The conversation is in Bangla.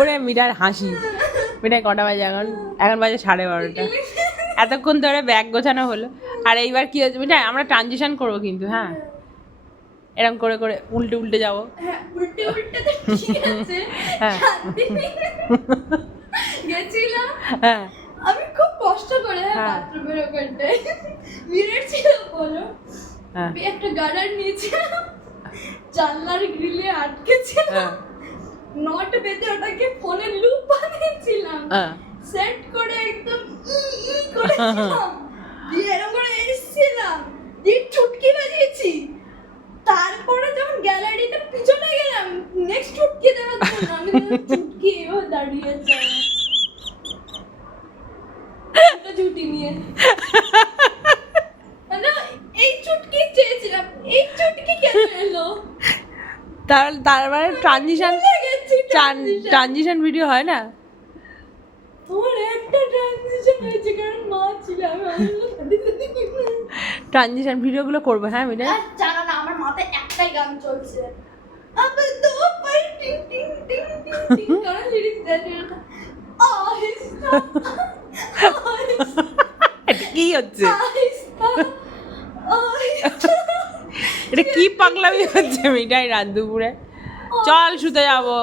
করে মিটার হাসি। মিটার কটা বাজে এখন? এখন বাজে 12:30। এতক্ষণ ধরে ব্যাগ গোছানো হলো। আর এইবার কি হচ্ছে মিটার, আমরা ট্রানজিশন করবো কিন্তু, হ্যাঁ এরকম করে করে উল্টে উল্টে যাবো। উল্টে উল্টে তো ঠিক আছে। হ্যাঁ গেছিলাম হ্যাঁ আমি খুব কষ্ট করে হ্যাঁ। বাথরুমের ওখানটায় মিনিট ছিল বলো, হ্যাঁ আমি একটা গার্ডার নিয়েছিলাম, জানলার গ্রিলে আটকেছিল, হ্যাঁ নট বেঁধে ওটাকে ফোনের লুপ বানিয়েছিলাম, হ্যাঁ সেট করে একদম ই করেছিলাম, দিয়ে এরকম করে এসেছিলাম, দিয়ে চুটকি বাজিয়েছি। তারপরে যখন গ্যালারিতে পিছনে গেলাম নেক্সট চুটকি দেওয়ার জন্য, আমি চুটকি এভাবে দাঁড়িয়েছে একটা চুটি নিয়ে। না, এই চুটকি চেয়েছিলাম, এই চুটকি কেন এলো? তারপরে ট্রানজিশন ভিডিও হয় না? আমার একটা ট্রানজিশন হয়েছে কারণ মা ছিল, আমি ট্রানজিশন ভিডিওগুলো করবো, হ্যাঁ মিটার। আর জানা না আমার মাথায় একটাই গান চলছে, আবে তো পাই টিং টিং টিং টিং টিং করে লিরিক্স জানি না। আহিস্তা এটা কি হচ্ছে? আহিস্তা আহিস্তা। এটা কি পাগলামি হচ্ছে মিটাই রাত দুপুরে? চল শুতে যাবো।